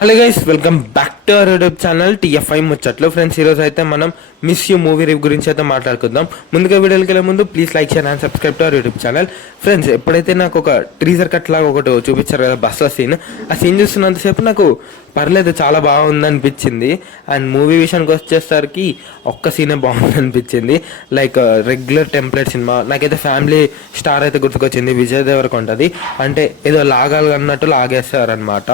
Hello guys, welcome back to our YouTube channel TFI ముచ్చట్లు. Friends, ఈరోజు అయితే మనం మిస్ యూ మూవీ రివ్యూ గురించి అయితే మాట్లాడుకుందాం. ముందుగా వీడియోకి వెళ్ళే ముందు please like share and subscribe to our YouTube channel. Friends, ఎప్పుడైతే నాకు ఒక ట్రీజర్ కట్ లాగా ఒకటి చూపించారు కదా బస్సులో సీన్, ఆ సీన్ చూస్తున్నంతసేపు నాకు పర్లేదు, చాలా బాగుంది అనిపించింది. అండ్ మూవీ విషయానికి వచ్చేసరికి ఒక్క సీనే బాగుంది అనిపించింది. Like regular template cinema. నాకైతే ఫ్యామిలీ స్టార్ అయితే గుర్తుకొచ్చింది, విజయ్ దేవరకొండది. అంటే ఏదో లాగాలి అన్నట్టు లాగేస్తారనమాట.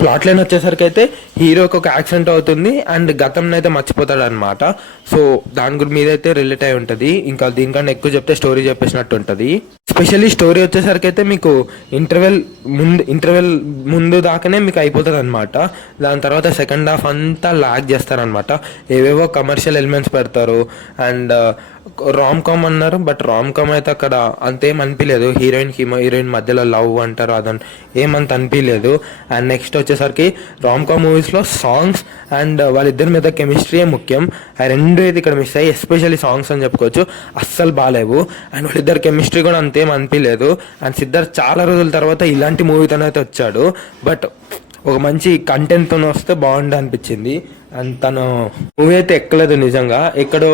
ప్లాట్ లైన్ వచ్చేసరికి అయితే హీరోకి ఒక యాక్సిడెంట్ అవుతుంది అండ్ గతంలో అయితే మర్చిపోతాడు అనమాట. సో దాని మీద అయితే రిలేట్ అయి ఉంటుంది. ఇంకా దీనికన్నా ఎక్కువ చెప్తే స్టోరీ చెప్పేసినట్టు ఉంటుంది. స్పెషల్లీ స్టోరీ వచ్చేసరికి అయితే మీకు ఇంటర్వెల్ ముందు దాకానే మీకు అయిపోతుంది అనమాట. దాని తర్వాత సెకండ్ హాఫ్ అంతా లాగ్ చేస్తారనమాట. ఏవేవో కమర్షియల్ ఎలిమెంట్స్ పెడతారు. అండ్ రామ్ కామ్ అన్నారు, బట్ రామ్ కామ్ అయితే అక్కడ అంతేం అనిపించలేదు. హీరోయిన్ మధ్యలో లవ్ అంటారు, అదని ఏమంత అనిపించలేదు. అండ్ నెక్స్ట్ వచ్చేసరికి రామ్ కామ్ మూవీస్లో సాంగ్స్ అండ్ వాళ్ళిద్దరి మీద కెమిస్ట్రీయే ముఖ్యం. ఆ రెండు అయితే ఇక్కడ మిస్ అయ్యి, ఎస్పెషల్లీ సాంగ్స్ అని చెప్పుకోవచ్చు, అస్సలు బాగాలేవు. అండ్ వాళ్ళిద్దరు కెమిస్ట్రీ కూడా అంతేం అనిపించలేదు. అండ్ సిద్ధార్థ్ చాలా రోజుల తర్వాత ఇలాంటి మూవీతోనైతే వచ్చాడు, బట్ ఒక మంచి కంటెంట్తో వస్తే బాగుండు అనిపించింది. అండ్ తను మూవీ అయితే ఎక్కలేదు, నిజంగా ఎక్కడో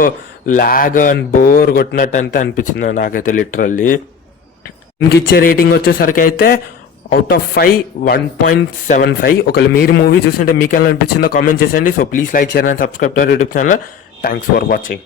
లాగ్ అండ్ బోర్ కొట్టినట్టు అంతే అనిపించింది నాకైతే లిటరల్లీ. ఇంకిచ్చే రేటింగ్ వచ్చేసరికి అయితే అవుట్ ఆఫ్ 5 1.75. ఒకవేళ మీరు మూవీ చూస్తుంటే మీకు ఎలా అనిపించిందో కామెంట్ చేసేయండి. So please like share and subscribe to our YouTube channel. Thanks for watching.